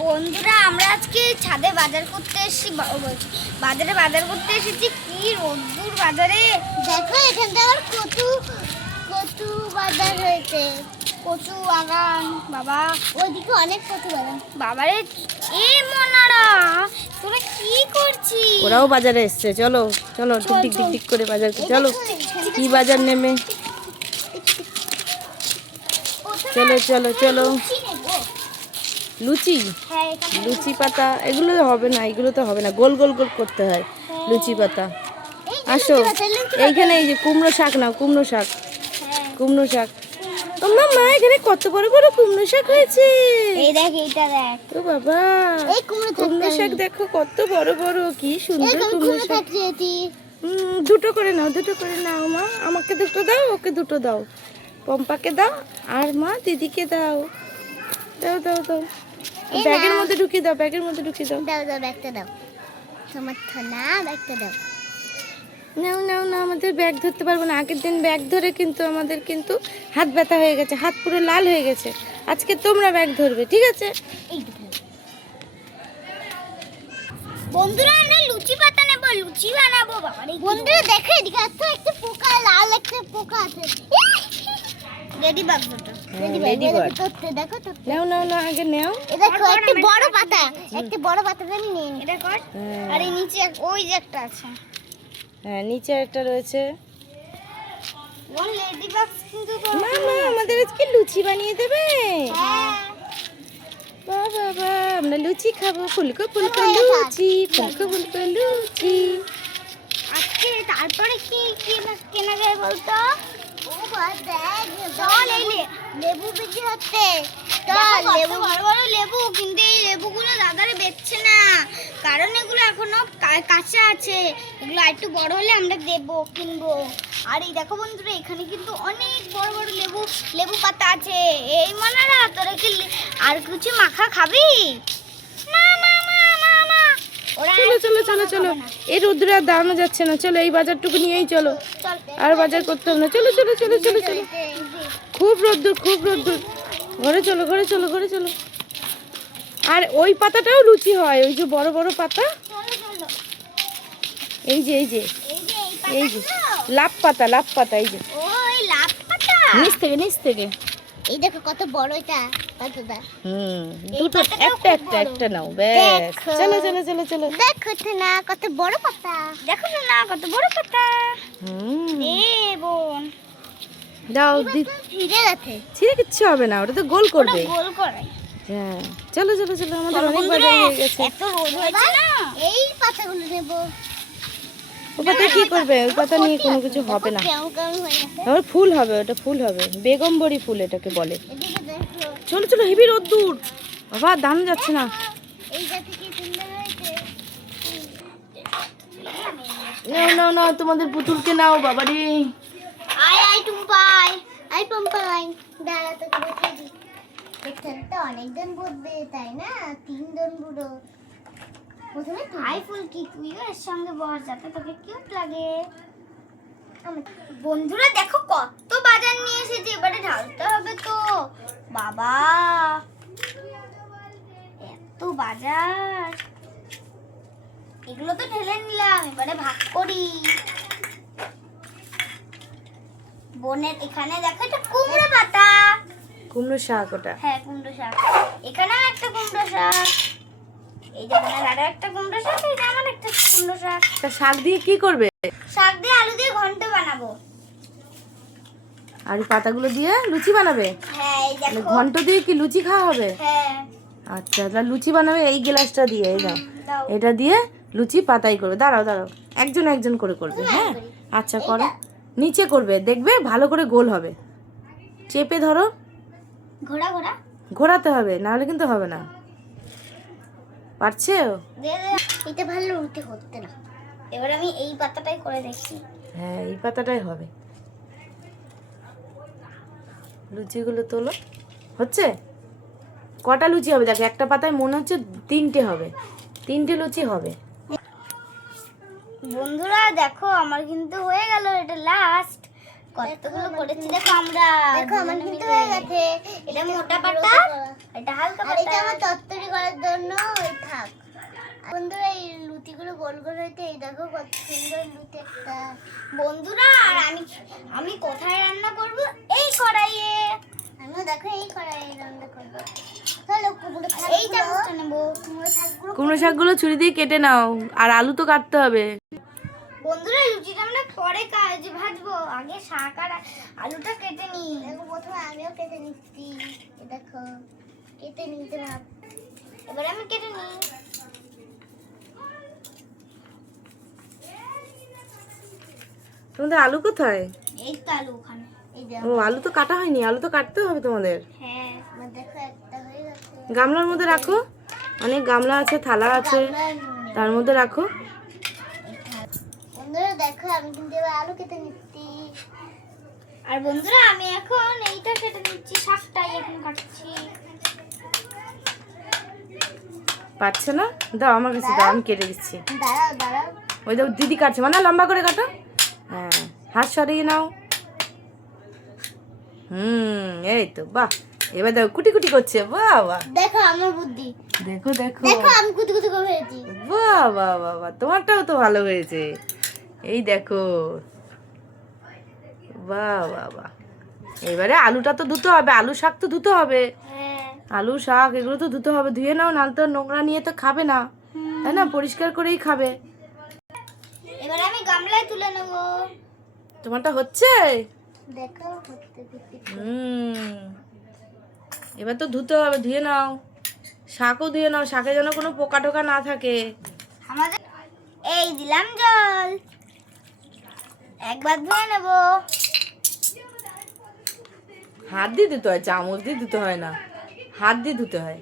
বন্ধুরা আমরা আজকে ছাদে বাজার করতে এসেছি, বাজারে বাজার করতে এসেছি। কি রোদ্দুর বাজারে, দেখো এখানটা আবার কচু কচু বাজার হয়েছে, কচু বাগান। বাবা ওইদিকে অনেক কচু বাগান। বাবারে এ মনারা তোরা কি করছিস? ওরাও বাজারে এসছে, চলো চলো টিক টিক টিক করে বাজার করতে চলো। কি বাজার নেবে? চলো চলো চলো। লুচি, লুচি পাতা এগুলো হবে না, এগুলো তো হবে না, গোল গোল গোল করতে হয় লুচি পাতা। আসো এইখানে, এই যে কুমড়ো শাক নাও, কুমড়ো শাক, কুমড়ো শাক। তোমার মা এখানে কত বড় বড় কুমড়ো শাক হয়েছে। এই দেখ, এইটা দেখ। ও বাবা, এই কুমড়ো শাক দেখো কত বড় বড়, কি সুন্দর কুমড়ো শাক। দুটো করে নাও, দুটো করে নাও মা। আমাকে দুটো দাও, ওকে দুটো দাও, পম্পাকে দাও, আর মা দিদিকে দাও। দাও দাও দাও, ব্যাগের মধ্যে ঢুকিয়ে দাও, ব্যাগের মধ্যে ঢুকিয়ে দাও। দাও দাও, ব্যাগটা দাও। তোমার থানা ব্যাগটা দাও। নাও নাও না, আমাদের ব্যাগ ধরতে পারবো না। আগের দিন ব্যাগ ধরে কিন্তু আমাদের কিন্তু হাত ব্যথা হয়ে গেছে, হাত পুরো লাল হয়ে গেছে। আজকে তোমরা ব্যাগ ধরবে, ঠিক আছে? বন্ধুরা আমরা লুচি পাতা নেবো, লুচি বানাবো। বাবা বন্ধুরা দেখো এদিকে, তো একটা পোকা, লাল একটা পোকা আছে। রেডি বাগ দুটো, রেডি বাগ করতে দেখো তো। নাও নাও না, আগে নাও। এই দেখো একটা বড় পাতা, একটা বড় পাতা আমি নেই। এটা কর। আর এই নিচে ওই যে একটা আছে। হ্যাঁ, নিচে একটা রয়েছে। ওই লেডি বাগ কিন্তু তো মা মা আমাদের আজকে লুচি বানিয়ে দেবে। হ্যাঁ বাবা বাবা, আমরা লুচি খাবো, ফুলকো ফুলকো লুচি, ফুলকো ফুলকো লুচি। আজকে তারপরে কি কি কেনা যায় বলতো? ও বাবা দেখ, চল এই লেবু বিক্রি হচ্ছে। চল লেবু, বড় বড় লেবু, কিন্তু এই লেবুগুলো দাদারে বেচছে না, কারণ এগুলো এখনো কাঁচা আছে। এগুলো একটু বড় হলে আমরা দেবো, কিনবো। আর এই দেখো বন্ধুরা, এখানে কিন্তু অনেক বড় বড় লেবু পাতা আছে। এই মনারা তোরা কি আর কিছু মাখা খাবি? না না না না না, চলো চলো চলো চলো, এই রোদ্রে আর দাঁড়ানো যাচ্ছে না, চলো এই বাজারটুকু নিয়েই চলো, আর বাজার করতে হবে না। চলো চলো চলো চলো চলো, খুব রোদ্দুর, খুব রোদ্দুর। ঘরে চলো, ঘরে চলো, ঘরে চলো। আর ওই পাতাটাও লুচি হয়, ওই যে বড় বড় পাতা, এই যে এই যে এই যে লাভ পাতা, লাভ পাতা, এই যে ওই লাভ পাতা, নিচ থেকে নিচ থেকে। এই দেখো কত বড় এটা পাতাটা। দুটো, একটা একটা একটা নাও, ব্যাস। চলো চলো চলো চলো, দেখো তো না কত বড় পাতা, দেখো তো না কত বড় পাতা। এ বোন দাও ছিঁড়ে গেছে। ছিঁড়ে কিচ্ছু হবে না, ওটা তো গোল করবে। গোল করে। হ্যাঁ চলো চলো চলো, আমাদের অনেক বাজার হয়ে গেছে। এত রোদ হয়েছে না, এই পাতাগুলো নেব। ওই পাতা কি করবে? ওই পাতা নিয়ে কোনো কিছু হবে না, কেমন কেমন হয়ে গেছে। আমার ফুল হবে, ওটা ফুল হবে, বেগমবড়ি ফুল এটাকে বলে। এদিকে দেখো, চলো চলো, হেবি রোদ্দুর বাবা, দাম যাচ্ছে না। এইটা কি সুন্দর হয়েছে। নাও নাও নাও, তোমাদের পুতুলকে নাও বাবারে। আয় আয় টুম্পাই, আয় টুম্পাই, দাঁড়া তোকে বসে দিই। এখানে তো অনেকজন বসবে তাই না, 3 জন বুড়ো। প্রথমে আই ফুল কি তুইও এর সঙ্গে বস, যাতে তোকে কিউট লাগে। বন্ধুরা দেখো কত বাজার নিয়ে এসেছি, এবারে ঢালতে হবে তো। বাবা এত বাজার, এগুলো তো ঢেলে নিলাম, এবারে ভাগ করি। বোনের এখানে দেখো এটা কুমড়ো পাতা, কুমড়ো শাক ওটা। হ্যাঁ কুমড়ো শাক। এখানে একটা কুমড়ো শাক, এই যে বোনের আরো একটা কুমড়ো শাক, এই যে আমার একটা কুমড়ো শাক। তা শাক দিয়ে কি করবে? শাক দিয়ে আলু দিয়ে ঘন্ট বানাবো। আর এই পাতাগুলো দিয়ে লুচি বানাবে? হ্যাঁ এই দেখো, ঘন্ট দিয়ে কি লুচি খাওয়া হবে? হ্যাঁ আচ্ছা, তাহলে লুচি বানাবে এই গ্লাসটা দিয়ে, এই দাও, দাও। এটা দিয়ে লুচি পাতাই করবে। দাঁড়াও দাঁড়াও, একজন একজন করে করবে। হ্যাঁ আচ্ছা করো, নিচে করবে, দেখবে ভালো করে গোল হবে। চেপে ধরো, ঘোড়া ঘোড়া ঘোরাতে হবে, নাহলে কিন্তু হবে না। পারছে? এটা ভালো রুটি হচ্ছে না, এবার আমি এই পাতাটাই করে দেখছি। হ্যাঁ এই পাতাটাই হবে। লুচিগুলো তোলো, হচ্ছে কটা লুচি হবে দেখো, একটা পাতায় মনে হচ্ছে 3টে হবে, 3টে লুচি হবে। বন্ধুরা দেখো আমার কিন্তু হয়ে গেল, এটা লাস্ট। কতগুলো করেছি দেখো আমরা, দেখো আমার কিন্তু হয়ে গেছে। এটা মোটা পাতা, এটা হালকা পাতা, এটা আমার তরকারি করার জন্য। গোল গোল হইতে এই দেখো কত সুন্দর লুচি একটা। বন্ধুরা আর আমি কোথায় রান্না করব? এই কড়াইয়ে। আমিও দেখো এই কড়াইয়ে রান্না করব। চলো এই চামচটা নেব। কুমড়ো শাকগুলো ছুরি দিয়ে কেটে নাও, আর আলু তো কাটতে হবে। বন্ধুরা লুচিটা আমরা পরে কাজ ভাজবো, আগে শাক আর আলুটা কেটে নিই। দেখো প্রথমে আমিও কেটে নিচ্ছি, দেখো কেটে নিতে ভাব। এবারে আমি কেটে নিই। তোমাদের আলু কোথায়? এই তো আলু ওখানে। এই ও আলু তো কাটা হয়নি, আলু তো কাটতে হবে তোমাদের। হ্যাঁ দেখো একটা হয়ে গেছে। গামলার মধ্যে রাখো, অনেক গামলা আছে, থালা আছে, তার মধ্যে রাখো। বন্ধুরা দেখো আমি কিন্তু এবার আলু কেটে নিচ্ছি। আর বন্ধুরা আমি এখন এইটা কেটে নিচ্ছি, শাকটাই এখন কাটছি। পারছে না? দাও আমার কাছে দাও, আমি কেটে দিচ্ছি। দাঁড়াও দাঁড়াও। ওই দাও দিদি কাটছে, মানে লম্বা করে কাটো। হ্যাঁ হাত সরিয়ে নাও। এই তো বাহ, এবার দেখো কুটি কুটি করছে। বাহ বাহ, দেখো আমার বুদ্ধি। দেখো দেখো দেখো আমি কুটি কুটি করে ফেলেছি। বাহ বাহ বাহ বাহ, তোমারটাও তো ভালো হয়েছে। এই দেখো, বাহ বাহ বাহ। এবারে আলুটা তো ধুতে হবে, আলু শাক তো ধুতে হবে। হ্যাঁ আলু শাক এগুলো তো ধুতে হবে, ধুয়ে নাও, নাহলে তো নোংরা নিয়ে তো খাবে না, তাই না? পরিষ্কার করেই খাবে। এবার আমি গামলায় তুলে নেব। তোমারটা হচ্ছে? দেখো হচ্ছে দেখি। এবার তো ধুতে হবে, ধুয়ে নাও। শাকও ধুয়ে নাও, শাকে যেন কোনো পোকা টোকা না থাকে। আমাদের এই দিলাম জল, একবার ধুয়ে নেব। হাত দিয়ে ধুতে হয়, চামচ দিয়ে ধুতে হয় না, হাত দিয়ে ধুতে হয়।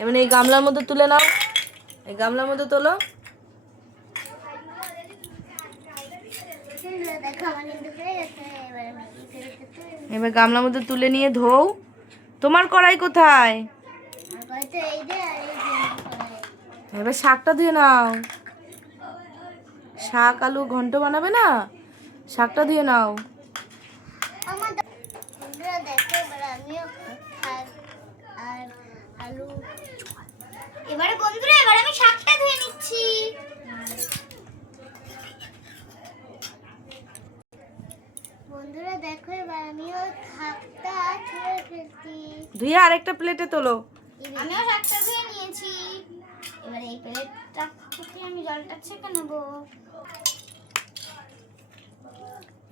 এবার এই গামলার মধ্যে তুলে নাও, এই গামলার মধ্যে তোলো। দেখো আমার কিন্তু হয়ে গেছে। এবার আমি কি করতে? এবার গামলার মধ্যে তুলে নিয়ে ধোও। তোমার কড়াই কোথায়? আর কয়টা এই যে আর এই যে কড়াই। এবার শাকটা ধুয়ে নাও। শাক আলু ঘন্ট বানাবে না, শাকটা ধুয়ে নাও। আমার বন্ধুরা দেখো এবার আমিও শাক আর আলু। এবারে বন্ধুরা এবার আমি শাকটা ধুয়ে নিচ্ছি। বন্ধুরা দেখো এবার আমিও শাকটা ধুয়ে ফেলছি। ধুয়ে আরেকটা প্লেটে তোলো। আমিও শাকটা ধুয়ে নিয়েছি। এবার এই প্লেটটা থেকে আমি জলটা ছেঁকে নেব।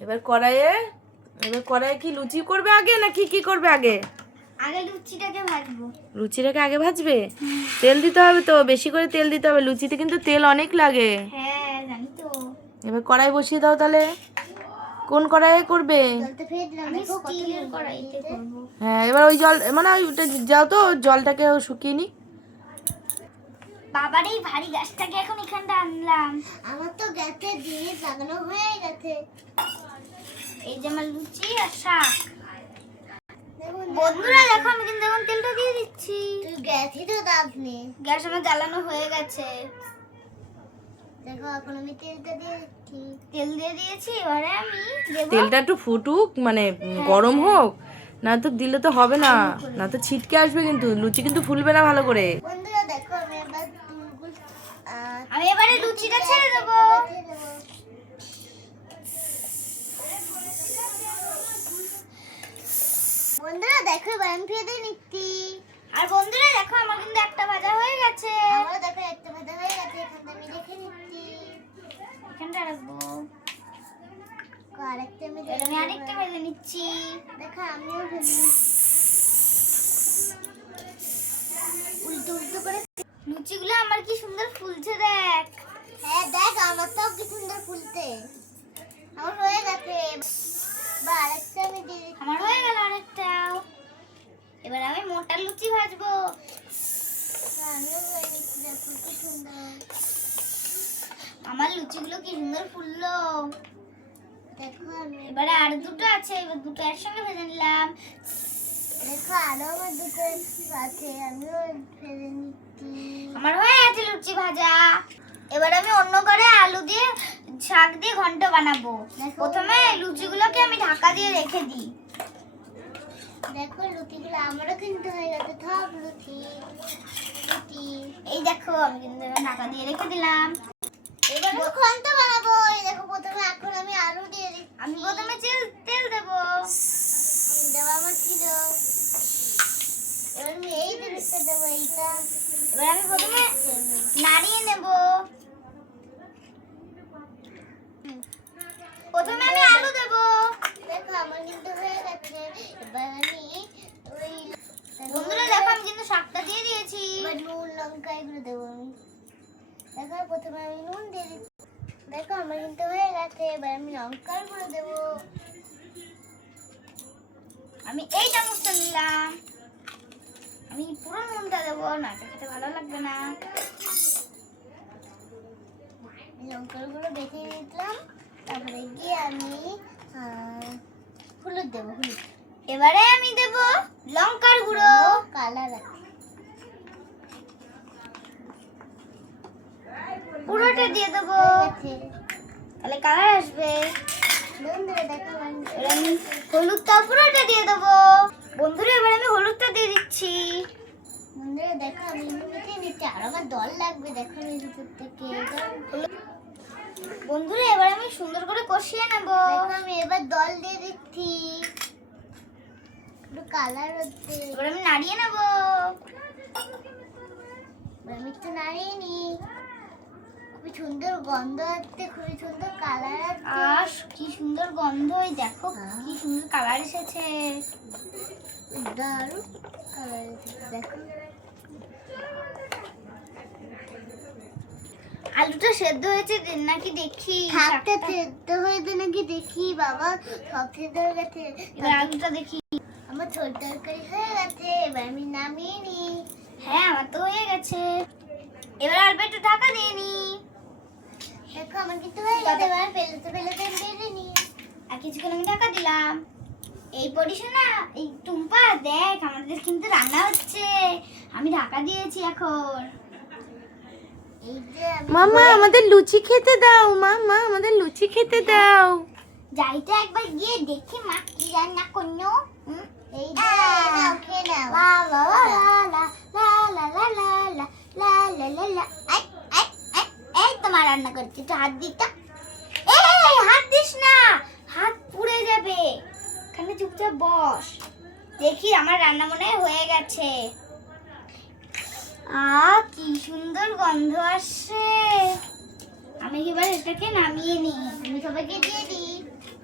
এবার কড়াইয়ে কি লুচি করবে আগে নাকি কি করবে আগে? আগে লুচিটাকে ভাজবো। লুচিটাকে আগে ভাজবে? তেল দিতে হবে তো, বেশি করে তেল দিতে হবে, লুচিতে কিন্তু তেল অনেক লাগে। হ্যাঁ জানি তো। এবার কড়াই বসিয়ে দাও তাহলে। কোন কড়াইয়ে করবে? জলটা ফেলে দিলাম। আমি স্টিলের কড়াইতে করব। হ্যাঁ এবার ওই জল মানে ওইটা যাও তো, জলটাকে শুকিয়ে নি। বাবার এই ভারী গ্যাসটাকে এখন এখানটা আনলাম। আমার তো গ্যাসে জিনিস লাগানো হয়ে গেছে। এই যে আমার লুচি আর শাক। বন্ধুরা দেখো আমি কিন্তু এখন তেলটা দিয়ে দিচ্ছি। তুই গ্যাসই তো দাবনি। গ্যাস আমার জ্বালানো হয়ে গেছে। দেখো এখন আমি তেলটা দিয়ে দিচ্ছি। তেল দিয়ে দিয়েছি, এবারে আমি দেব। তেলটা একটু ফুটুক, মানে গরম হোক, না তো দিলে তো হবে না, না তো ছিটকে আসবে, কিন্তু লুচি কিন্তু ফুলবে না ভালো করে। বন্ধুরা দেখো আমি এবারে লুচিটা ছেড়ে দেবো। বন্ধুরা দেখো এবার আমি ভেজে নিচ্ছি। আর বন্ধুরা দেখো আমার কিন্তু একটা ভাজা হয়ে গেছে। আমারও দেখো একটা ভাজা হয়ে গেছে। এখানটা আমি রেখে নিচ্ছি। এখানটা রাখবো। আমি আরেকটা ভেজে নিচ্ছি। দেখো আমিও ভেজে নিচ্ছি। উল্টো উল্টো করে লুচিগুলো আমার কি সুন্দর ফুলছে দেখ। হ্যাঁ দেখ আমার তো কি সুন্দর ফুলছে। আমার হয়ে গেছে। বা আরেকটা আমি দিয়ে দিচ্ছি। আমার হয়ে গেল আরেকটাও। এবার আমি মোটা লুচি ভাজবো। আমিও হয়ে নিচ্ছি, দেখো কি সুন্দর। আমার লুচিগুলো কি সুন্দর ফুললো দেখো। এবারে আর দুটো আছে, এবার দুটো একসঙ্গে ভেজে নিলাম। দেখো আরো আমার দুটো আছে, আমিও ভেজে নিচ্ছি। আমার হয়ে গেছে লুচি ভাজা। এবার আমি অন্য করে আলু দিয়ে শাক দিয়ে ঘন্ট বানাবো। প্রথমে লুচিগুলোকে আমি ঢাকা দিয়ে রেখে দিই। দেখো লুচিগুলো আমারও কিন্তু হয়ে গেছে সব লুচি। এই দেখো আমি কিন্তু ঢাকা দিয়ে রেখে দিলাম। এখন তো বানাবো। এই দেখো প্রথমে এখন আমি আলু দিয়ে দিচ্ছি। আমি প্রথমে তেল দেবো। দেবো আমার ছিল। এবার আমি এই দিকটা দেবো এইটা। এবার আমি প্রথমে নাড়িয়ে নেব। প্রথমে আমি আলু দেব। দেখো আমার কিন্তু হয়ে গেছে। এবার আমি ওই বন্ধুরা দেখো আমি কিন্তু শাকটা দিয়ে দিয়েছি। এবার নুন লঙ্কা এগুলো দেবো আমি। দেখো প্রথমে আমি নুন দিয়ে দিচ্ছি। দেখো আমার কিন্তু হয়ে গেছে। এবার আমি লঙ্কার গুঁড়ো দেবো। আমি এই চামচটা নিলাম। আমি পুরো নুনটা দেবো, না খেতে ভালো লাগবে না। লঙ্কার গুঁড়ো বেটে দিলাম। তারপরে গিয়ে আমি হলুদ দেবো। হলুদ এবারে আমি দেব লঙ্কার গুঁড়ো। কালার পুরোটা দিয়ে দেবো, তাহলে কালার আসবে। আমি হলুদটা পুরোটা দিয়ে দেবো। বন্ধুরা এবার আমি হলুদটা দিয়ে দিচ্ছি। বন্ধুরা দেখো আমি মিশিয়ে নিচ্ছি। আর আমার দল লাগবে দেখো এই ভিতর থেকে। বন্ধুরা এবার আমি সুন্দর করে কষিয়ে নেব। দেখো আমি এবার দল দিয়ে দিচ্ছি। একটু কালার হচ্ছে। এবার আমি নাড়িয়ে নেব। আমি একটু নাড়িয়ে নিই। খুবই সুন্দর গন্ধ আসছে, খুবই সুন্দর কালার আসছে। আর কি সুন্দর গন্ধ, এই দেখো কি সুন্দর কালার এসেছে। দারুণ কালার এসেছে দেখো। আলুটা সেদ্ধ হয়েছে নাকি দেখি। শাকটা সেদ্ধ হয়েছে নাকি দেখি। বাবা সব সেদ্ধ হয়ে গেছে। এবার আলুটা দেখি। আমার ছোট তরকারি হয়ে গেছে। এবার আমি নামিয়ে নিই। হ্যাঁ আমার তো হয়ে গেছে। এবার অল্প একটু ঢাকা দিয়ে নি। দেখো আমার কিন্তু হয়ে গেছে। এবার পেলেতে দিয়ে নি। আর কিছুক্ষণ আমি ঢাকা দিলাম। এই পরিস না এই টুম্পা দেখ আমাদের কিন্তু রান্না হচ্ছে। আমি ঢাকা দিয়েছি এখন। মামা আমাদের লুচি খেতে দাও। মামা আমাদের লুচি খেতে দাও। যাইতে একবার গিয়ে দেখি মা কি রান্না করলো। এই নাও খেয়ে নাও। লা লা লা লা লা লা লা লা লা লা লা লা। এই তোমার রান্না করছি, একটু হাত দিতা। এই হাত দিস না, হাত পুড়ে যাবে। এখানে চুপচাপ বস। দেখি আমার রান্না মনে হয়ে গেছে। কি সুন্দর গন্ধ আসছে। আমি এবার এটাকে নামিয়ে নিই। আমি সবাইকে দিয়ে দিই।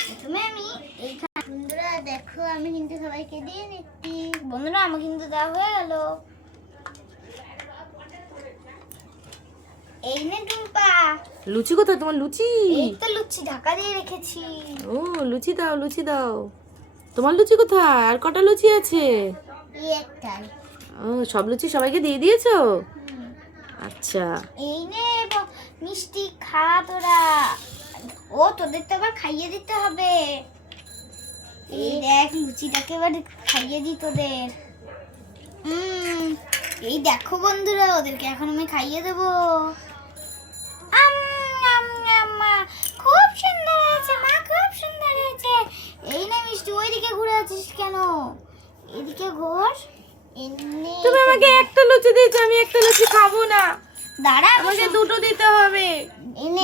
প্রথমে আমি এইখানে বন্ধুরা দেখো আমি কিন্তু সবাইকে দিয়ে নিচ্ছি। বন্ধুরা আমার কিন্তু দেওয়া হয়ে গেল। এই নে টুম্পা। লুচি কোথায় তোমার লুচি? এই তো লুচি ঢাকা দিয়ে রেখেছি। ও লুচি দাও, লুচি দাও। তোমার লুচি কোথায়? আর কটা লুচি আছে? এই একটাই। ও সব লুচি সবাইকে দিয়ে দিয়েছো? আচ্ছা এই নে মিষ্টি খা তোরা। ও তোদের তো আবার খাইয়ে দিতে হবে। এই দেখ লুচিটাকে এবার খাইয়ে দিই তোদের। এই দেখো বন্ধুরা ওদেরকে এখন আমি খাইয়ে দেবো। খুব সুন্দর হয়েছে মা, খুব সুন্দর হয়েছে। এই না মিষ্টি ওইদিকে ঘুরে আছিস কেন? এদিকে ঘোর। তুমি আমাকে একটা লুচি দিয়েছো, আমি একটা লুচি খাবো না। দাঁড়া আমাকে দুটো দিতে হবে।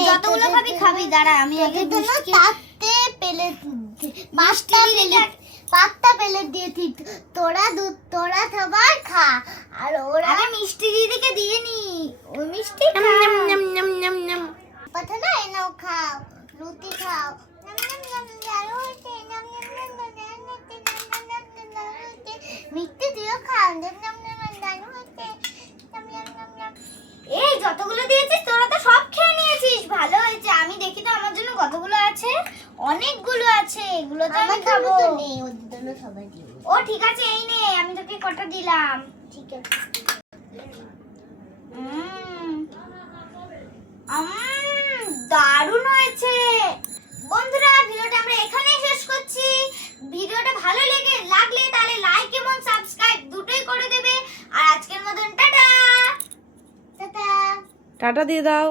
যতগুলো খাবি খাবি। দাঁড়া আমি আগে তাতে পেলে পাঁচটা পেলে দিয়েছি। তোরা সবাই খা। আর ওরা আগে মিষ্টি দিদিকে দিয়ে নি। ওই মিষ্টি কথা না এনাও খাও, রুটি খাও। মিষ্টি দিও খাও। এই যতগুলো দিয়েছিস তোরা তো সব খেয়ে নিয়েছিস। ভালো হয়েছে। আমি দেখি তো আমার জন্য কতগুলো আছে। অনেকগুলো আছে, এগুলো তো আমি খাবো। ওদের জন্য সবাই দিও। ও ঠিক আছে এই নে আমি তোকে কটা দিলাম। ঠিক আছে। দারুণ হয়েছে। বন্ধুরা ভিডিওটা আমরা এখানেই শেষ করছি। ভিডিওটা ভালো লাগলে তাহলে লাইক এবং সাবস্ক্রাইব দুটোই করে দেবে। আর আজকের মতন টাটা। টাটা টাটা দিয়ে দাও।